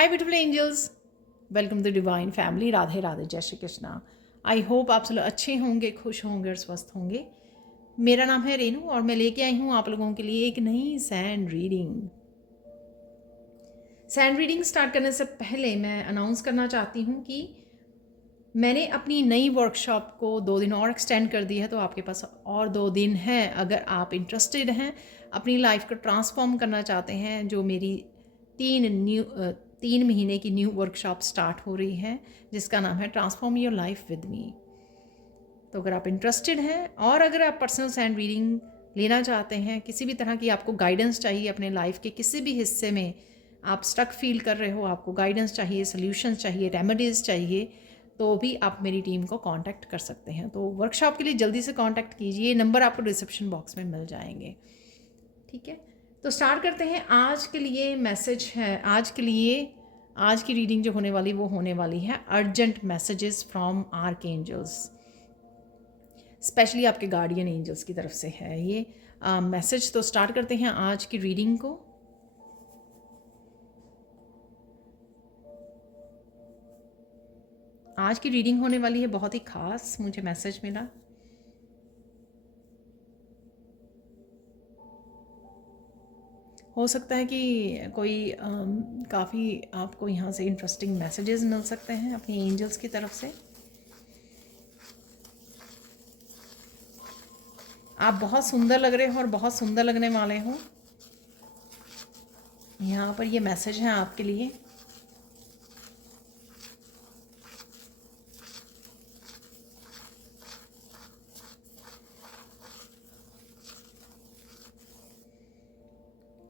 Hi beautiful angels, welcome to divine family. Radhe Radhe, जय Shri Krishna. I hope आप सब लोग अच्छे होंगे, खुश होंगे और स्वस्थ होंगे। मेरा नाम है रेनू और मैं लेके आई हूँ आप लोगों के लिए एक नई sand reading. Sand reading start करने से पहले मैं अनाउंस करना चाहती हूँ कि मैंने अपनी नई वर्कशॉप को 2 दिन और एक्सटेंड कर दी है, तो आपके पास और 2 दिन हैं। अगर आप इंटरेस्टेड हैं, अपनी लाइफ को ट्रांसफॉर्म करना चाहते हैं, जो मेरी 3 महीने की न्यू वर्कशॉप स्टार्ट हो रही है जिसका नाम है transform your life with me. तो अगर आप इंटरेस्टेड हैं और अगर आप पर्सनल सैंड रीडिंग लेना चाहते हैं, किसी भी तरह की आपको गाइडेंस चाहिए अपने लाइफ के किसी भी हिस्से में, आप स्टक फील कर रहे हो, आपको गाइडेंस चाहिए, सोल्यूशंस चाहिए, रेमेडीज़ चाहिए, तो भी आप मेरी टीम को कांटेक्ट कर सकते हैं। तो वर्कशॉप के लिए जल्दी से कांटेक्ट कीजिए, नंबर आपको डिस्क्रिप्शन बॉक्स में मिल जाएंगे। ठीक है, तो स्टार्ट करते हैं। आज के लिए मैसेज है, आज की रीडिंग जो होने वाली वो होने वाली है urgent messages from archangels, specially आपके गार्डियन एंजल्स की तरफ से है ये मैसेज। तो स्टार्ट करते हैं आज की रीडिंग को। आज की रीडिंग होने वाली है बहुत ही खास, मुझे मैसेज मिला। हो सकता है कि कोई काफ़ी आपको यहाँ से इंटरेस्टिंग मैसेजेस मिल सकते हैं अपनी एंजल्स की तरफ से। आप बहुत सुंदर लग रहे हो और बहुत सुंदर लगने वाले हो। यहाँ पर ये मैसेज है आपके लिए।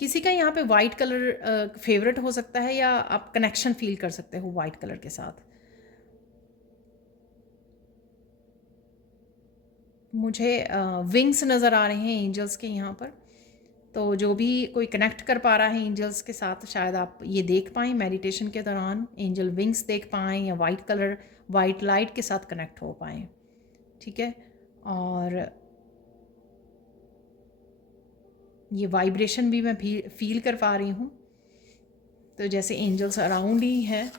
किसी का यहाँ पे वाइट कलर फेवरेट हो सकता है या आप कनेक्शन फील कर सकते हो वाइट कलर के साथ। मुझे विंग्स नज़र आ रहे हैं एंजल्स के यहाँ पर। तो जो भी कोई कनेक्ट कर पा रहा है एंजल्स के साथ, शायद आप ये देख पाएँ मेडिटेशन के दौरान, एंजल विंग्स देख पाएँ या वाइट कलर, वाइट लाइट के साथ कनेक्ट हो पाएँ। ठीक है, और ये वाइब्रेशन भी मैं फील कर पा रही हूँ। तो जैसे एंजल्स अराउंड ही हैं।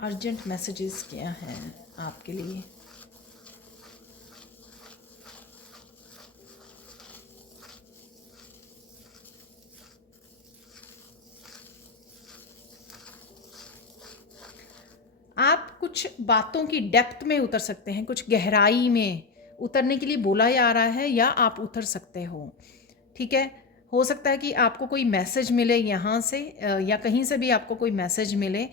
अर्जेंट मैसेजेस क्या हैं आपके लिए? आप कुछ बातों की डेप्थ में उतर सकते हैं, कुछ गहराई में उतरने के लिए बोला जा रहा है या आप उतर सकते हो। ठीक है, हो सकता है कि आपको कोई मैसेज मिले यहाँ से या कहीं से भी आपको कोई मैसेज मिले,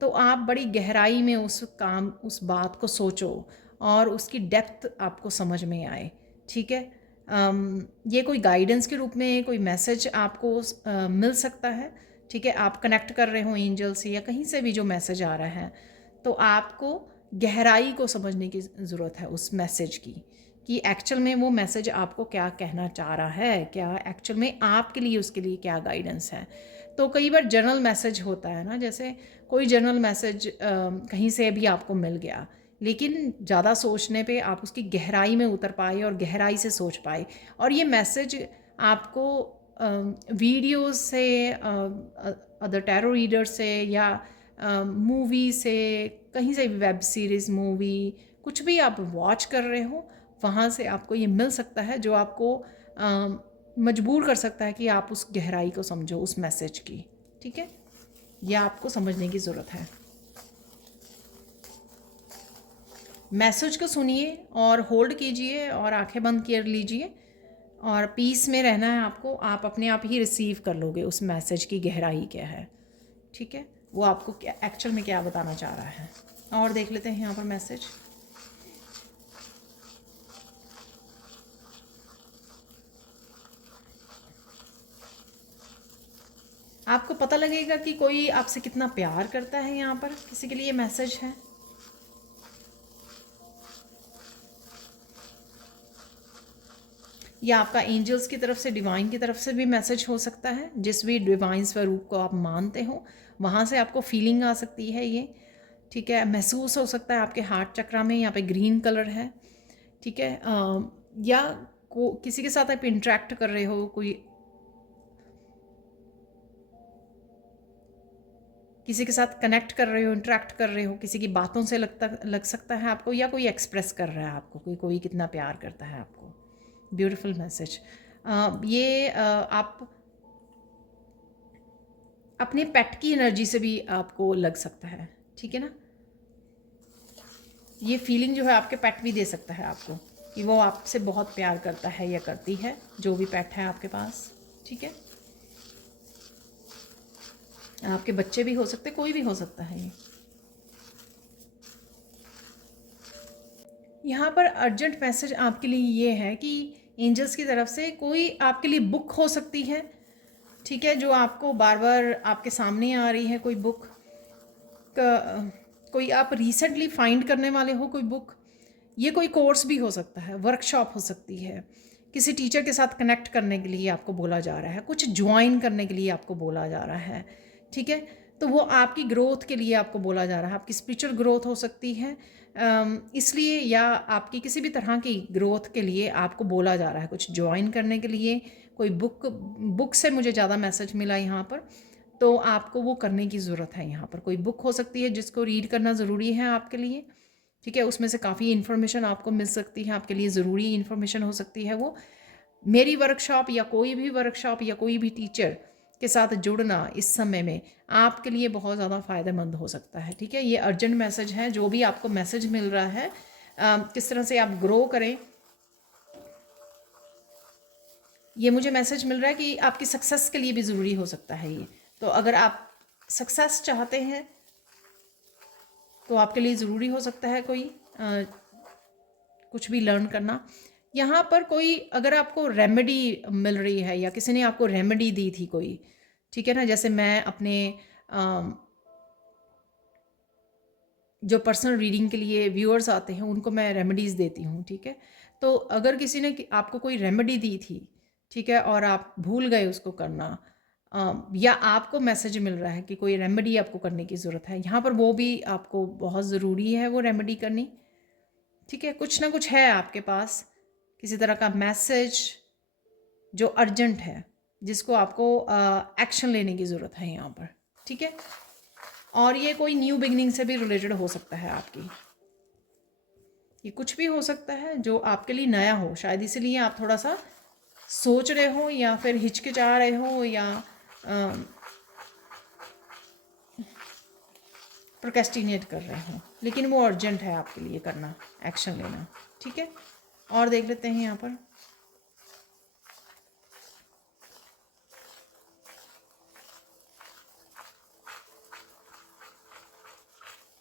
तो आप बड़ी गहराई में उस बात को सोचो और उसकी डेप्थ आपको समझ में आए। ठीक है, ये कोई गाइडेंस के रूप में कोई मैसेज आपको मिल सकता है। ठीक है, आप कनेक्ट कर रहे हो एंजल से या कहीं से भी जो मैसेज आ रहा है, तो आपको गहराई को समझने की ज़रूरत है उस मैसेज की, कि एक्चुअल में वो मैसेज आपको क्या कहना चाह रहा है, क्या एक्चुअल में आपके लिए उसके लिए क्या गाइडेंस है। तो कई बार जनरल मैसेज होता है ना, जैसे कोई जनरल मैसेज कहीं से भी आपको मिल गया, लेकिन ज़्यादा सोचने पे आप उसकी गहराई में उतर पाए और गहराई से सोच पाए, और ये मैसेज आपको वीडियोस से, अदर टैरो रीडर से या मूवी से, कहीं से भी, वेब सीरीज़, मूवी, कुछ भी आप वॉच कर रहे हो, वहाँ से आपको ये मिल सकता है जो आपको मजबूर कर सकता है कि आप उस गहराई को समझो उस मैसेज की। ठीक है, यह आपको समझने की ज़रूरत है। मैसेज को सुनिए और होल्ड कीजिए और आंखें बंद कर लीजिए और पीस में रहना है आपको। आप अपने आप ही रिसीव कर लोगे उस मैसेज की गहराई क्या है। ठीक है, वो आपको क्या एक्चुअल में क्या बताना चाह रहा है। और देख लेते हैं यहाँ पर मैसेज। आपको पता लगेगा कि कोई आपसे कितना प्यार करता है। यहाँ पर किसी के लिए मैसेज है। या आपका एंजल्स की तरफ से, डिवाइन की तरफ से भी मैसेज हो सकता है। जिस भी डिवाइन स्वरूप को आप मानते हो वहाँ से आपको फीलिंग आ सकती है ये। ठीक है, महसूस हो सकता है आपके हार्ट चक्रा में, यहाँ पे ग्रीन कलर है। ठीक है, या किसी के साथ आप इंटरेक्ट कर रहे हो, कोई किसी के साथ कनेक्ट कर रहे हो, इंटरेक्ट कर रहे हो, किसी की बातों से लग सकता है आपको, या कोई एक्सप्रेस कर रहा है आपको, कोई कितना प्यार करता है आपको। Beautiful message. ये आप अपने पेट की एनर्जी से भी आपको लग सकता है, ठीक है ना। ये फीलिंग जो है आपके पेट भी दे सकता है आपको कि वो आपसे बहुत प्यार करता है या करती है, जो भी पेट है आपके पास, ठीक है। आपके बच्चे भी हो सकते, कोई भी हो सकता है ये। यहाँ पर अर्जेंट मैसेज आपके लिए ये है कि एंजल्स की तरफ से कोई आपके लिए बुक हो सकती है, ठीक है, जो आपको बार बार आपके सामने आ रही है। कोई बुक कोई आप रिसेंटली फाइंड करने वाले हो, कोई बुक। ये कोई कोर्स भी हो सकता है, वर्कशॉप हो सकती है, किसी टीचर के साथ कनेक्ट करने के लिए आपको बोला जा रहा है, कुछ ज्वाइन करने के लिए आपको बोला जा रहा है, ठीक है। तो वो आपकी ग्रोथ के लिए आपको बोला जा रहा है, आपकी स्पिरिचुअल ग्रोथ हो सकती है इसलिए, या आपकी किसी भी तरह की ग्रोथ के लिए आपको बोला जा रहा है कुछ ज्वाइन करने के लिए। कोई बुक से मुझे ज़्यादा मैसेज मिला यहाँ पर, तो आपको वो करने की ज़रूरत है। यहाँ पर कोई बुक हो सकती है जिसको रीड करना ज़रूरी है आपके लिए, ठीक है। उसमें से काफ़ी इन्फॉर्मेशन आपको मिल सकती है, आपके लिए ज़रूरी इन्फॉर्मेशन हो सकती है वो। मेरी वर्कशॉप या कोई भी वर्कशॉप या कोई भी टीचर के साथ जुड़ना इस समय में आपके लिए बहुत ज़्यादा फ़ायदेमंद हो सकता है, ठीक है। ये अर्जेंट मैसेज है, जो भी आपको मैसेज मिल रहा है किस तरह से आप ग्रो करें। ये मुझे मैसेज मिल रहा है कि आपकी सक्सेस के लिए भी ज़रूरी हो सकता है ये। तो अगर आप सक्सेस चाहते हैं तो आपके लिए ज़रूरी हो सकता है कोई कुछ भी लर्न करना। यहाँ पर कोई अगर आपको रेमेडी मिल रही है या किसी ने आपको रेमेडी दी थी कोई, ठीक है ना, जैसे मैं अपने जो पर्सनल रीडिंग के लिए व्यूअर्स आते हैं उनको मैं रेमेडीज़ देती हूँ, ठीक है। तो अगर किसी ने आपको कोई रेमेडी दी थी, ठीक है, और आप भूल गए उसको करना, या आपको मैसेज मिल रहा है कि कोई रेमेडी आपको करने की ज़रूरत है, यहाँ पर वो भी आपको बहुत ज़रूरी है वो रेमेडी करनी, ठीक है। कुछ ना कुछ है आपके पास किसी तरह का मैसेज जो अर्जेंट है, जिसको आपको एक्शन लेने की ज़रूरत है यहाँ पर, ठीक है। और ये कोई न्यू बिगनिंग से भी रिलेटेड हो सकता है आपकी। ये कुछ भी हो सकता है जो आपके लिए नया हो, शायद इसीलिए आप थोड़ा सा सोच रहे हो या फिर हिचकिचा रहे हो या प्रोक्रेस्टिनेट कर रहे हो, लेकिन वो अर्जेंट है आपके लिए करना, एक्शन लेना, ठीक है। और देख लेते हैं यहाँ पर।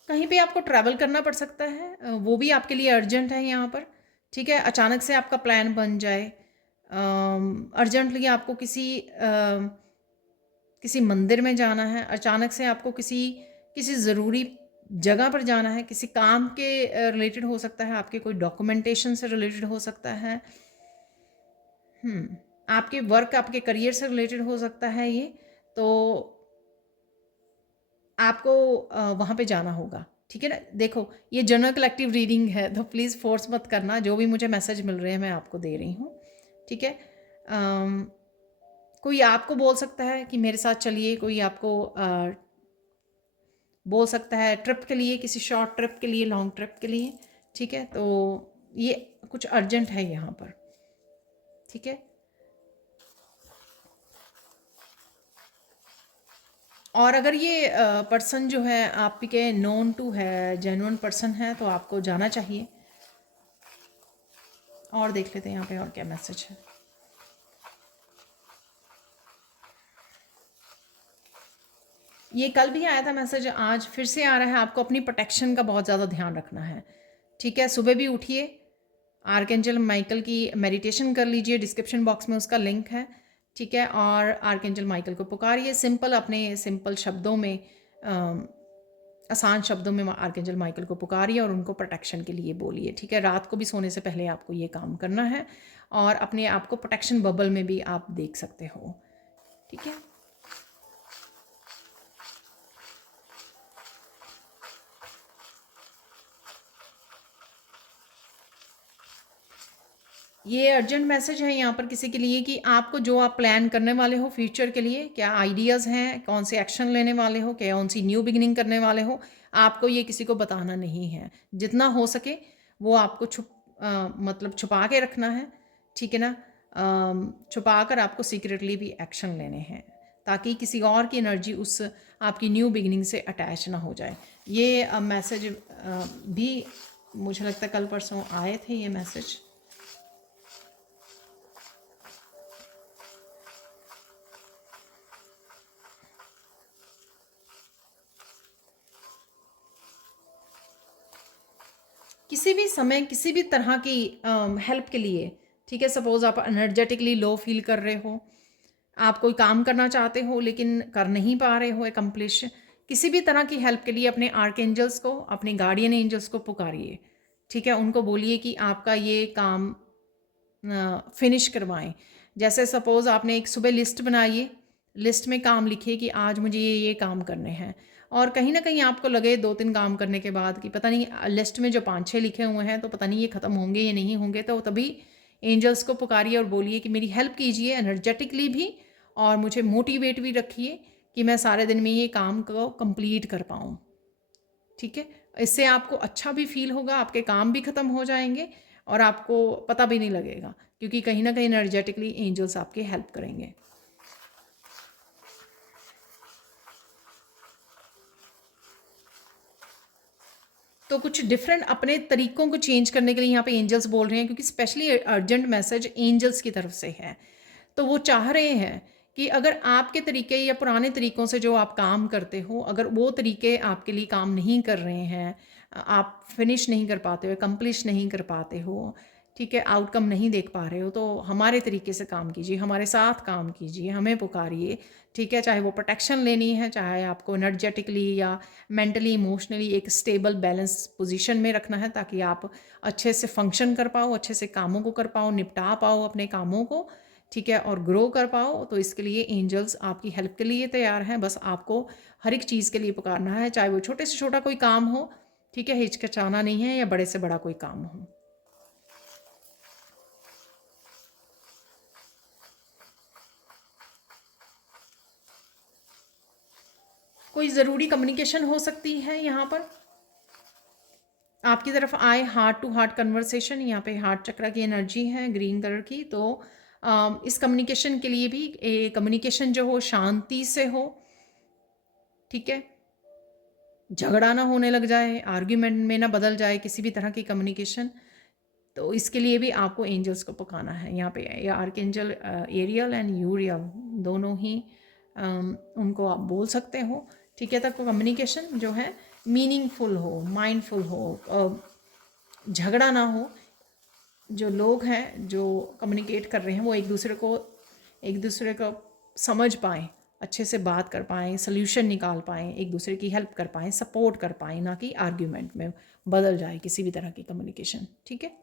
कहीं पे आपको ट्रैवल करना पड़ सकता है, वो भी आपके लिए अर्जेंट है यहाँ पर, ठीक है। अचानक से आपका प्लान बन जाए, अर्जेंटली आपको किसी मंदिर में जाना है, अचानक से आपको किसी ज़रूरी जगह पर जाना है, किसी काम के रिलेटेड हो सकता है, आपके कोई डॉक्यूमेंटेशन से रिलेटेड हो सकता है, आपके वर्क, आपके करियर से रिलेटेड हो सकता है ये। तो आपको वहाँ पे जाना होगा, ठीक है ना। देखो ये जनरल कलेक्टिव रीडिंग है, तो प्लीज़ फोर्स मत करना, जो भी मुझे मैसेज मिल रहे हैं मैं आपको दे रही हूँ, ठीक है। कोई आपको बोल सकता है कि मेरे साथ चलिए, कोई आपको बोल सकता है ट्रिप के लिए, किसी शॉर्ट ट्रिप के लिए, लॉन्ग ट्रिप के लिए, ठीक है। तो ये कुछ अर्जेंट है यहाँ पर, ठीक है। और अगर ये पर्सन जो है आपके नोन टू है, जेन्युइन पर्सन है, तो आपको जाना चाहिए। और देख लेते हैं यहाँ पे और क्या मैसेज है। ये कल भी आया था मैसेज, आज फिर से आ रहा है। आपको अपनी प्रोटेक्शन का बहुत ज़्यादा ध्यान रखना है, ठीक है। सुबह भी उठिए, आर्कएंजल माइकल की मेडिटेशन कर लीजिए, डिस्क्रिप्शन बॉक्स में उसका लिंक है, ठीक है। और आर्कएंजल माइकल को पुकारिए सिंपल, अपने सिंपल शब्दों में, आसान शब्दों में आर्कएंजल माइकल को पुकारिए और उनको प्रोटेक्शन के लिए बोलिए, ठीक है। रात को भी सोने से पहले आपको ये काम करना है, और अपने आप को प्रोटेक्शन बबल में भी आप देख सकते हो, ठीक है। ये अर्जेंट मैसेज है यहाँ पर किसी के लिए कि आपको जो आप प्लान करने वाले हो फ्यूचर के लिए, क्या आइडियाज़ हैं, कौन से एक्शन लेने वाले हो, क्या कौन सी न्यू बिगिनिंग करने वाले हो, आपको ये किसी को बताना नहीं है। जितना हो सके वो आपको मतलब छुपा के रखना है, ठीक है ना। छुपा कर आपको सीक्रेटली भी एक्शन लेने हैं, ताकि किसी और की एनर्जी उस आपकी न्यू बिगिनिंग से अटैच ना हो जाए। ये मैसेज भी मुझे लगता है कल परसों आए थे ये मैसेज। किसी भी समय किसी भी तरह की हेल्प के लिए, ठीक है, सपोज़ आप एनर्जेटिकली लो फील कर रहे हो, आप कोई काम करना चाहते हो लेकिन कर नहीं पा रहे हो एकम्प्लिश, किसी भी तरह की हेल्प के लिए अपने आर्क एंजल्स को, अपने गार्डियन एंजल्स को पुकारिए, ठीक है। उनको बोलिए कि आपका ये काम फिनिश करवाएं। जैसे सपोज़ आपने एक सुबह लिस्ट बनाइए, लिस्ट में काम लिखिए कि आज मुझे ये काम करने हैं, और कहीं ना कहीं आपको लगे 2-3 काम करने के बाद कि पता नहीं लिस्ट में जो 5-6 लिखे हुए हैं तो पता नहीं ये ख़त्म होंगे या नहीं होंगे, तो तभी एंजल्स को पुकारिए और बोलिए कि मेरी हेल्प कीजिए एनर्जेटिकली भी, और मुझे मोटिवेट भी रखिए कि मैं सारे दिन में ये काम को कंप्लीट कर पाऊँ, ठीक है। इससे आपको अच्छा भी फील होगा, आपके काम भी ख़त्म हो जाएंगे और आपको पता भी नहीं लगेगा, क्योंकि कहीं ना कहीं एनर्जेटिकली एंजल्स आपकी हेल्प करेंगे। तो कुछ डिफरेंट अपने तरीकों को चेंज करने के लिए यहाँ पे एंजल्स बोल रहे हैं, क्योंकि स्पेशली अर्जेंट मैसेज एंजल्स की तरफ से है। तो वो चाह रहे हैं कि अगर आपके तरीके या पुराने तरीकों से जो आप काम करते हो, अगर वो तरीके आपके लिए काम नहीं कर रहे हैं, आप फिनिश नहीं कर पाते हो, कंप्लीट नहीं कर पाते हो, ठीक है, आउटकम नहीं देख पा रहे हो, तो हमारे तरीके से काम कीजिए, हमारे साथ काम कीजिए, हमें पुकारिए, ठीक है। चाहे वो प्रोटेक्शन लेनी है, चाहे आपको एनर्जेटिकली या मेंटली इमोशनली एक स्टेबल बैलेंस पोजीशन में रखना है, ताकि आप अच्छे से फंक्शन कर पाओ, अच्छे से कामों को कर पाओ, निपटा पाओ अपने कामों को, ठीक है, और ग्रो कर पाओ। तो इसके लिए एंजल्स आपकी हेल्प के लिए तैयार हैं। बस आपको हर एक चीज़ के लिए पुकारना है, चाहे वो छोटे से छोटा कोई काम हो, ठीक है, हिचकिचाना नहीं है, या बड़े से बड़ा कोई काम हो। कोई ज़रूरी कम्युनिकेशन हो सकती है यहाँ पर, आपकी तरफ आए, हार्ट टू हार्ट कन्वर्सेशन, यहाँ पे हार्ट चक्र की एनर्जी है ग्रीन कलर की। तो इस कम्युनिकेशन के लिए भी कम्युनिकेशन जो हो शांति से हो, ठीक है, झगड़ा ना होने लग जाए, आर्ग्यूमेंट में ना बदल जाए किसी भी तरह की कम्युनिकेशन। तो इसके लिए भी आपको एंजल्स को पकाना है। यहाँ पे आर्क एंजल एरियल एंड यूरियल दोनों ही उनको आप बोल सकते हो, ठीक है। तक कम्युनिकेशन जो है मीनिंगफुल हो, माइंडफुल हो, झगड़ा ना हो, जो लोग हैं जो कम्युनिकेट कर रहे हैं वो एक दूसरे को समझ पाएँ, अच्छे से बात कर पाएँ, सल्यूशन निकाल पाएँ, एक दूसरे की हेल्प कर पाएँ, सपोर्ट कर पाएँ, ना कि आर्ग्यूमेंट में बदल जाए किसी भी तरह की कम्युनिकेशन, ठीक है।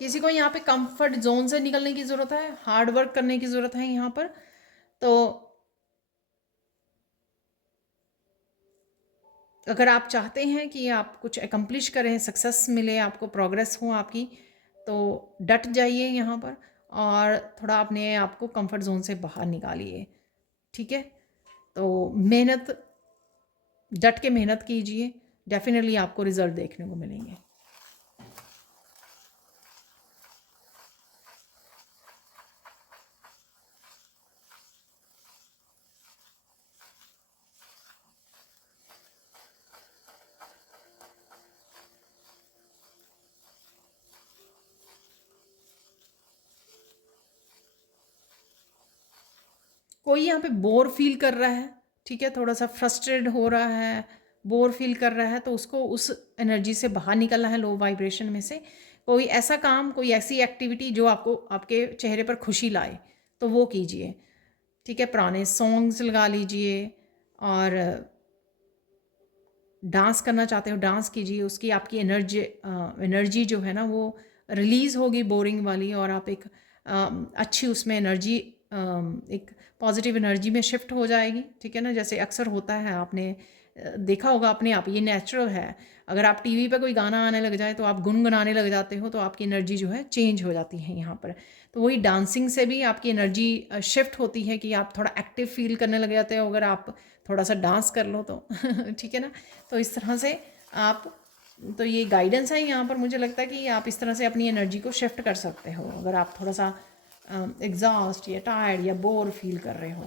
किसी को यहाँ पे कंफर्ट जोन से निकलने की ज़रूरत है, हार्ड वर्क करने की ज़रूरत है यहाँ पर। तो अगर आप चाहते हैं कि आप कुछ एकम्प्लिश करें, सक्सेस मिले, आपको प्रोग्रेस हो आपकी, तो डट जाइए यहाँ पर, और थोड़ा अपने आप को कंफर्ट जोन से बाहर निकालिए, ठीक है। तो मेहनत, डट के मेहनत कीजिए, डेफिनेटली आपको रिजल्ट देखने को मिलेंगे। कोई यहाँ पे बोर फील कर रहा है, ठीक है, थोड़ा सा फ्रस्ट्रेटेड हो रहा है, बोर फील कर रहा है, तो उसको उस एनर्जी से बाहर निकलना है, लो वाइब्रेशन में से। कोई ऐसा काम, कोई ऐसी एक्टिविटी जो आपको आपके चेहरे पर खुशी लाए, तो वो कीजिए, ठीक है। पुराने सॉन्ग्स लगा लीजिए, और डांस करना चाहते हो डांस कीजिए, उसकी आपकी एनर्जी जो है ना वो रिलीज़ होगी बोरिंग वाली, और आप एक अच्छी उसमें एनर्जी, एक पॉजिटिव एनर्जी में शिफ्ट हो जाएगी। ठीक है ना, जैसे अक्सर होता है, आपने देखा होगा अपने आप, ये नेचुरल है। अगर आप टीवी पे कोई गाना आने लग जाए तो आप गुनगुनाने लग जाते हो, तो आपकी एनर्जी जो है चेंज हो जाती है यहाँ पर। तो वही डांसिंग से भी आपकी एनर्जी शिफ्ट होती है कि आप थोड़ा एक्टिव फील करने लग जाते हो अगर आप थोड़ा सा डांस कर लो तो ठीक है ना। तो इस तरह से आप, तो ये गाइडेंस है यहाँ पर, मुझे लगता है कि आप इस तरह से अपनी एनर्जी को शिफ्ट कर सकते हो अगर आप थोड़ा सा एग्जॉस्ट या टायर्ड या बोर फील कर रहे हो।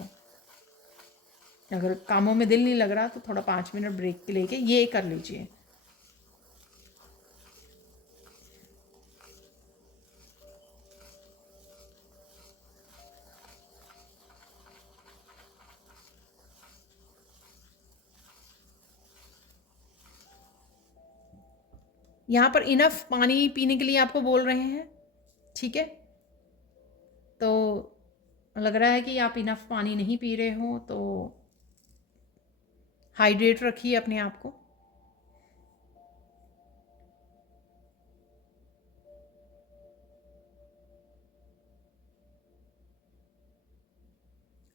अगर कामों में दिल नहीं लग रहा तो थोड़ा 5 मिनट ब्रेक के लेके ये कर लीजिए। यहाँ पर इनफ पानी पीने के लिए आपको बोल रहे हैं। ठीक है, तो लग रहा है कि आप इनफ पानी नहीं पी रहे हो, तो हाइड्रेट रखिए अपने आप को।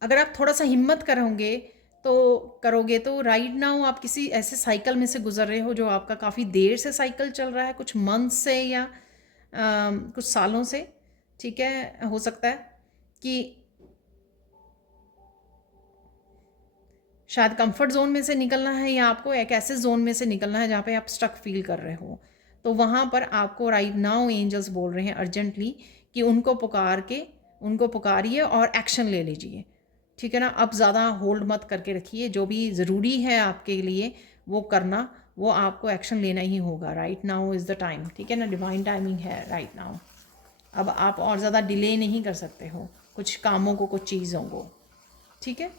अगर आप थोड़ा सा हिम्मत करोगे तो राइट नाउ आप किसी ऐसे साइकिल में से गुजर रहे हो जो आपका काफ़ी देर से साइकिल चल रहा है, कुछ मंथ से या कुछ सालों से। ठीक है, हो सकता है कि शायद कंफर्ट जोन में से निकलना है, या आपको एक ऐसे जोन में से निकलना है जहाँ पे आप स्टक फील कर रहे हो। तो वहाँ पर आपको राइट नाउ एंजल्स बोल रहे हैं अर्जेंटली कि उनको पुकारिए और एक्शन ले लीजिए। ठीक है ना, अब ज़्यादा होल्ड मत करके रखिए, जो भी ज़रूरी है आपके लिए वो करना, वो आपको एक्शन लेना ही होगा। Right now is the time. ठीक है ना, डिवाइन टाइमिंग है राइट नाउ। अब आप और ज़्यादा डिले नहीं कर सकते हो कुछ कामों को, कुछ चीज़ों को। ठीक है,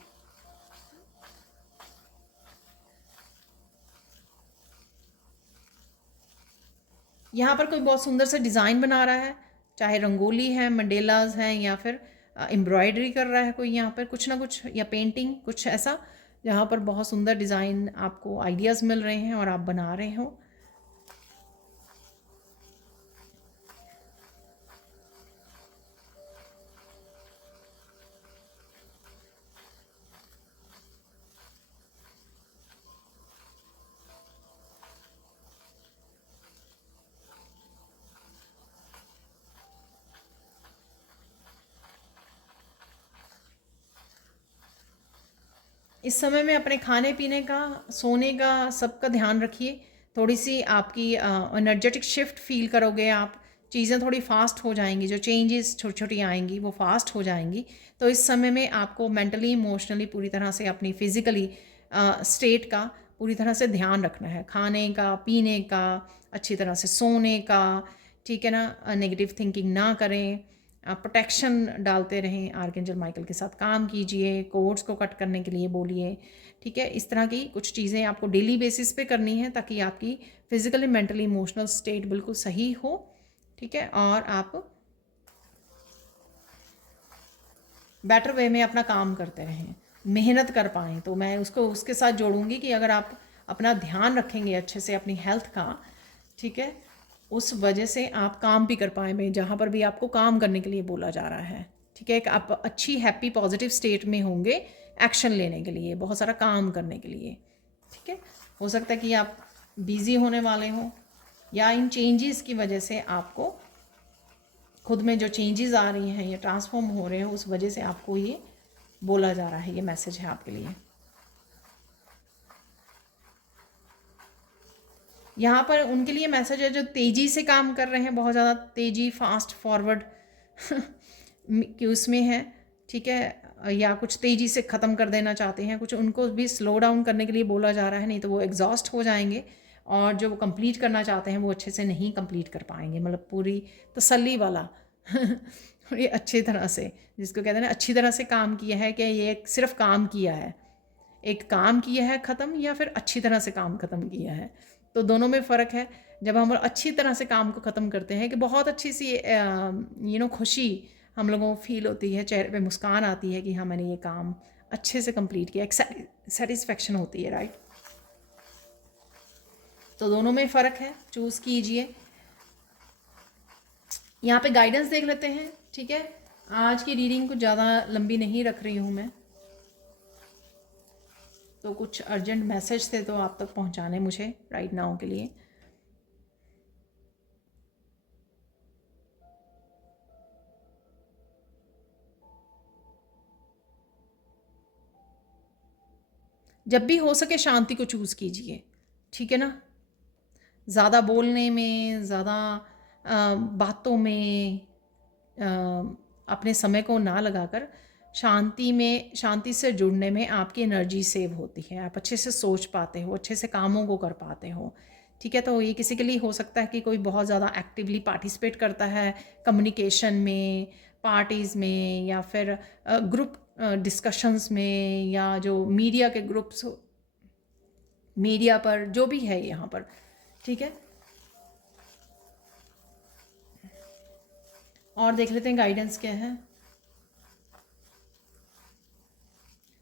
यहाँ पर कोई बहुत सुंदर सा डिज़ाइन बना रहा है, चाहे रंगोली है, मंडेलाज हैं, या फिर एम्ब्रॉयडरी कर रहा है कोई यहाँ पर कुछ ना कुछ, या पेंटिंग कुछ ऐसा, जहाँ पर बहुत सुंदर डिज़ाइन आपको आइडियाज़ मिल रहे हैं और आप बना रहे हो। इस समय में अपने खाने पीने का, सोने का, सबका ध्यान रखिए। थोड़ी सी आपकी एनर्जेटिक शिफ्ट फील करोगे आप, चीज़ें थोड़ी फास्ट हो जाएंगी, जो चेंजेस छोटी छोटी आएंगी वो फास्ट हो जाएंगी। तो इस समय में आपको मेंटली इमोशनली पूरी तरह से अपनी फिज़िकली स्टेट का पूरी तरह से ध्यान रखना है, खाने का, पीने का, अच्छी तरह से सोने का। ठीक है ना, नेगेटिव थिंकिंग ना करें, प्रोटेक्शन डालते रहें, आर्कएंजल माइकल के साथ काम कीजिए, कोड्स को कट करने के लिए बोलिए। ठीक है, इस तरह की कुछ चीज़ें आपको डेली बेसिस पे करनी है ताकि आपकी फिजिकली, मेंटली, इमोशनल स्टेट बिल्कुल सही हो। ठीक है, और आप बेटर वे में अपना काम करते रहें, मेहनत कर पाएँ। तो मैं उसको उसके साथ जोड़ूंगी कि अगर आप अपना ध्यान रखेंगे अच्छे से अपनी हेल्थ का, ठीक है, उस वजह से आप काम भी कर पाएंगे जहाँ पर भी आपको काम करने के लिए बोला जा रहा है। ठीक है, आप अच्छी हैप्पी पॉजिटिव स्टेट में होंगे एक्शन लेने के लिए, बहुत सारा काम करने के लिए। ठीक है, हो सकता है कि आप बिज़ी होने वाले हों, या इन चेंजेस की वजह से आपको खुद में जो चेंजेस आ रही हैं या ट्रांसफॉर्म हो रहे हैं, उस वजह से आपको ये बोला जा रहा है, ये मैसेज है आपके लिए। यहाँ पर उनके लिए मैसेज है जो तेज़ी से काम कर रहे हैं, बहुत ज़्यादा तेज़ी, फास्ट फॉरवर्ड कि उसमें है। ठीक है, या कुछ तेज़ी से ख़त्म कर देना चाहते हैं, कुछ उनको भी स्लो डाउन करने के लिए बोला जा रहा है, नहीं तो वो एग्जॉस्ट हो जाएंगे, और जो वो कंप्लीट करना चाहते हैं वो अच्छे से नहीं कंप्लीट कर पाएंगे। मतलब पूरी तसल्ली वाला ये अच्छी तरह से, जिसको कहते हैं ना अच्छी तरह से काम किया है, कि ये सिर्फ काम किया है, एक काम किया है ख़त्म, या फिर अच्छी तरह से काम ख़त्म किया है। तो दोनों में फ़र्क है। जब हम अच्छी तरह से काम को ख़त्म करते हैं कि बहुत अच्छी सी खुशी हम लोगों को फील होती है, चेहरे पे मुस्कान आती है कि हाँ मैंने ये काम अच्छे से कंप्लीट किया, एक सेटिस्फेक्शन होती है, राइट। तो दोनों में फ़र्क है, चूज़ कीजिए। यहाँ पे गाइडेंस देख लेते हैं, ठीक है। आज की रीडिंग कुछ ज़्यादा लंबी नहीं रख रही हूँ मैं, तो कुछ अर्जेंट मैसेज थे तो आप तक पहुँचाने मुझे राइट नाउ के लिए। जब भी हो सके शांति को चूज़ कीजिए, ठीक है ना। ज़्यादा बोलने में, ज़्यादा बातों में अपने समय को ना लगाकर शांति से जुड़ने में आपकी एनर्जी सेव होती है। आप अच्छे से सोच पाते हो, अच्छे से कामों को कर पाते हो, ठीक है। तो ये किसी के लिए हो सकता है कि कोई बहुत ज़्यादा एक्टिवली पार्टिसिपेट करता है कम्युनिकेशन में, पार्टीज़ में, या फिर ग्रुप डिस्कशंस में, या जो मीडिया के ग्रुप्स, मीडिया पर जो भी है यहाँ पर, ठीक है। और देख लेते हैं गाइडेंस क्या है।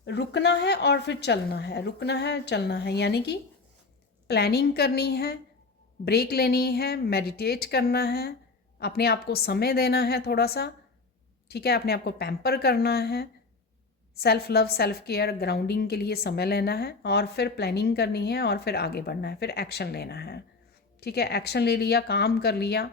रुकना है और फिर चलना है, रुकना है चलना है, यानी कि प्लानिंग करनी है, ब्रेक लेनी है, मेडिटेट करना है, अपने आप को समय देना है थोड़ा सा, ठीक है। अपने आप को पैम्पर करना है, self love, self care, grounding के लिए समय लेना है, और फिर प्लानिंग करनी है, और फिर आगे बढ़ना है, फिर एक्शन लेना है, ठीक है। एक्शन ले लिया, काम कर लिया,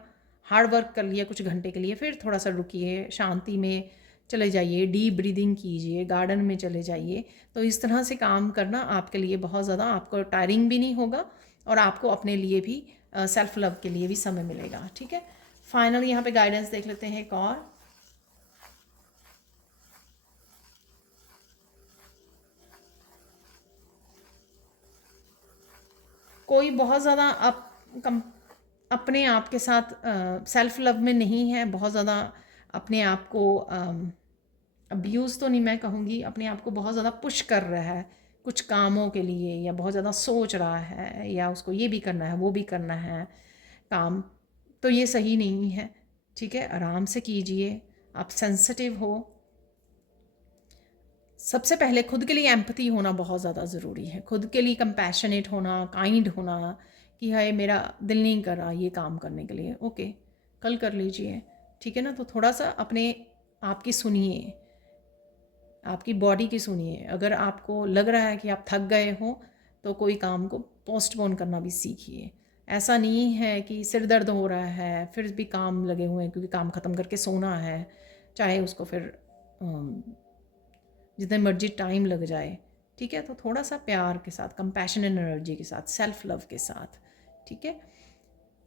हार्ड वर्क कर लिया कुछ घंटे के लिए, फिर थोड़ा सा रुकिए, शांति में चले जाइए, डीप ब्रीदिंग कीजिए, गार्डन में चले जाइए। तो इस तरह से काम करना आपके लिए बहुत ज़्यादा, आपको टायरिंग भी नहीं होगा, और आपको अपने लिए भी सेल्फ लव के लिए भी समय मिलेगा, ठीक है। फाइनल यहाँ पे गाइडेंस देख लेते हैं एक और। कोई बहुत ज़्यादा अपने आप के साथ सेल्फ लव में नहीं है, बहुत ज़्यादा अपने आप को अब्यूज़ तो नहीं मैं कहूँगी, अपने आप को बहुत ज़्यादा पुश कर रहा है कुछ कामों के लिए, या बहुत ज़्यादा सोच रहा है, या उसको ये भी करना है वो भी करना है काम, तो ये सही नहीं है, ठीक है। आराम से कीजिए, आप सेंसिटिव हो। सबसे पहले खुद के लिए एम्पैथी होना बहुत ज़्यादा ज़रूरी है, खुद के लिए कंपैशनेट होना, काइंड होना, कि हाय मेरा दिल नहीं कर रहा ये काम करने के लिए, ओके कल कर लीजिए, ठीक है ना। तो थोड़ा सा अपने आप की सुनिए, आपकी बॉडी की सुनिए। अगर आपको लग रहा है कि आप थक गए हो तो कोई काम को पोस्टपोन करना भी सीखिए। ऐसा नहीं है कि सिर दर्द हो रहा है फिर भी काम लगे हुए हैं, क्योंकि काम ख़त्म करके सोना है, चाहे उसको फिर जितने मर्जी टाइम लग जाए, ठीक है। तो थोड़ा सा प्यार के साथ, कंपैशन एंड एनर्जी के साथ, सेल्फ लव के साथ, ठीक है।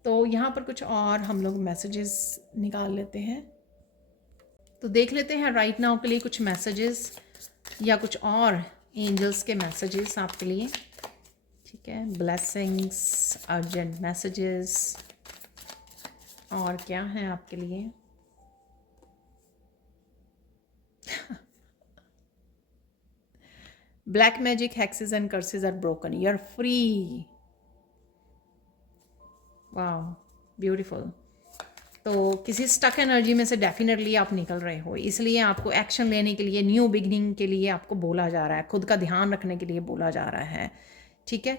तो यहाँ पर कुछ और हम लोग मैसेजेस निकाल लेते हैं, तो देख लेते हैं राइट नाउ के लिए कुछ मैसेजेस या कुछ और एंजल्स के मैसेजेस आपके लिए, ठीक है। ब्लेसिंग्स, अर्जेंट मैसेजेस, और क्या है आपके लिए। Black magic, hexes and curses are broken. You're free. Wow, beautiful. तो किसी स्टक एनर्जी में से डेफिनेटली आप निकल रहे हो, इसलिए आपको एक्शन लेने के लिए, न्यू बिगनिंग के लिए आपको बोला जा रहा है, खुद का ध्यान रखने के लिए बोला जा रहा है, ठीक है।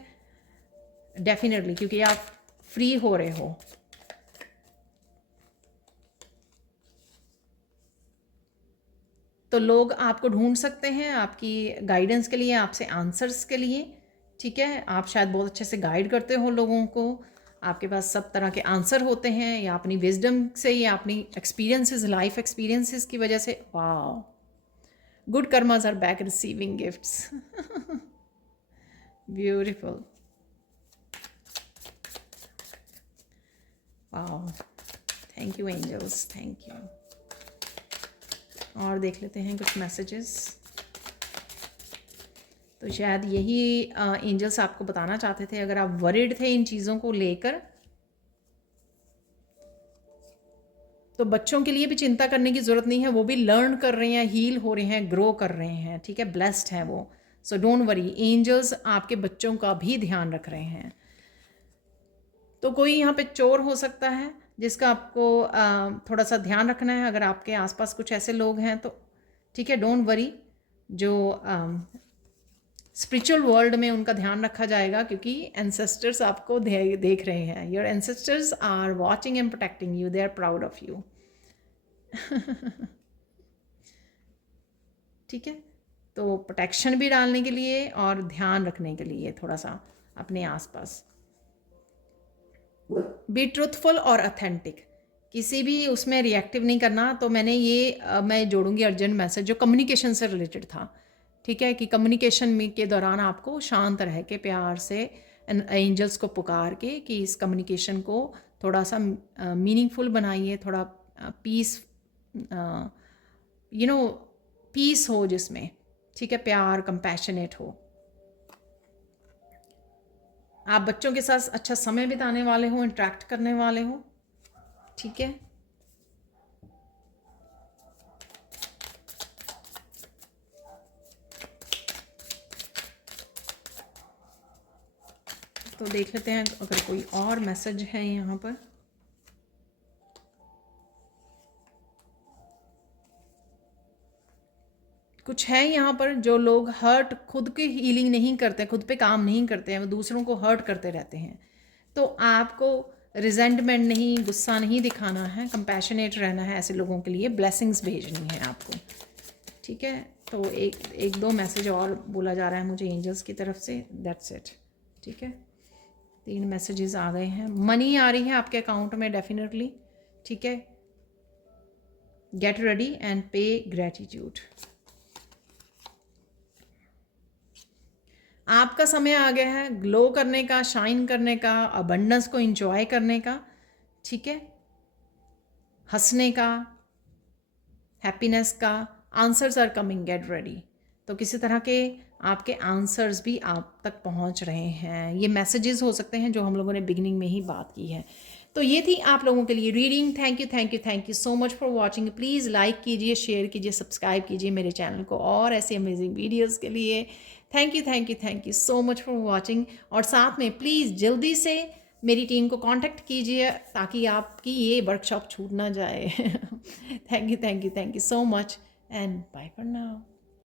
डेफिनेटली, क्योंकि आप फ्री हो रहे हो। तो लोग आपको ढूंढ सकते हैं आपकी गाइडेंस के लिए, आपसे आंसर्स के लिए, ठीक है। आप शायद बहुत अच्छे से गाइड करते हो लोगों को, आपके पास सब तरह के आंसर होते हैं, या अपनी विजडम से, या अपनी एक्सपीरियंसेस, लाइफ एक्सपीरियंसेस की वजह से। Wow, good karmas are back receiving gifts. Beautiful, wow, thank you angels, thank you. और देख लेते हैं कुछ मैसेजेस। तो शायद यही एंजल्स आपको बताना चाहते थे, अगर आप वरिड थे इन चीज़ों को लेकर, तो बच्चों के लिए भी चिंता करने की ज़रूरत नहीं है, वो भी लर्न कर रहे हैं, हील हो रहे हैं, ग्रो कर रहे हैं, ठीक है। ब्लेस्ड हैं वो, सो डोंट वरी, एंजल्स आपके बच्चों का भी ध्यान रख रहे हैं। तो कोई यहाँ पे चोर हो सकता है जिसका आपको थोड़ा सा ध्यान रखना है, अगर आपके आसपास कुछ ऐसे लोग हैं तो, ठीक है, डोंट वरी। जो स्पिरिचुअल वर्ल्ड में उनका ध्यान रखा जाएगा, क्योंकि एंसेस्टर्स आपको देख रहे हैं। Your ancestors are watching and protecting you, they are proud of you, ठीक है, तो प्रोटेक्शन भी डालने के लिए और ध्यान रखने के लिए थोड़ा सा अपने आसपास। बी ट्रूथफुल और ऑथेंटिक, किसी भी उसमें रिएक्टिव नहीं करना। तो मैंने ये मैं जोड़ूंगी अर्जेंट मैसेज जो कम्युनिकेशन से रिलेटेड था। ठीक है, कि कम्युनिकेशन में के दौरान आपको शांत रह के प्यार से एंजल्स को पुकार के कि इस कम्युनिकेशन को थोड़ा सा मीनिंगफुल बनाइए, थोड़ा पीस पीस हो जिसमें, ठीक है, प्यार कंपैशनेट हो। आप बच्चों के साथ अच्छा समय बिताने वाले हो, इंटरेक्ट करने वाले हो। ठीक है, तो देख लेते हैं अगर कोई और मैसेज है यहाँ पर। कुछ है यहाँ पर जो लोग हर्ट, खुद की हीलिंग नहीं करते, खुद पे काम नहीं करते हैं, वो दूसरों को हर्ट करते रहते हैं। तो आपको रिजेंटमेंट नहीं, गुस्सा नहीं दिखाना है, कंपैशनेट रहना है, ऐसे लोगों के लिए ब्लेसिंग्स भेजनी है आपको। ठीक है, तो एक दो मैसेज और बोला जा रहा है मुझे एंजल्स की तरफ से, दैट्स इट। ठीक है, 3 मैसेजेस आ गए हैं। मनी आ रही है आपके अकाउंट में डेफिनेटली। ठीक है, गेट रेडी एंड पे ग्रेटिट्यूड। आपका समय आ गया है ग्लो करने का, शाइन करने का, अबंडेंस को एंजॉय करने का। ठीक है, हंसने का, हैप्पीनेस का। Answers are coming, get ready. तो किसी तरह के आपके आंसर्स भी आप तक पहुंच रहे हैं। ये मैसेजेस हो सकते हैं जो हम लोगों ने बिगिनिंग में ही बात की है। तो ये थी आप लोगों के लिए reading. Thank you thank you thank you so much for watching. Please like कीजिए, शेयर कीजिए, सब्सक्राइब कीजिए मेरे चैनल को और ऐसी अमेजिंग वीडियोज़ के लिए। Thank you thank you thank you so much for watching. और साथ में प्लीज़ जल्दी से मेरी टीम को कांटेक्ट कीजिए ताकि आपकी ये वर्कशॉप छूट ना जाए। Thank you so much and bye for now.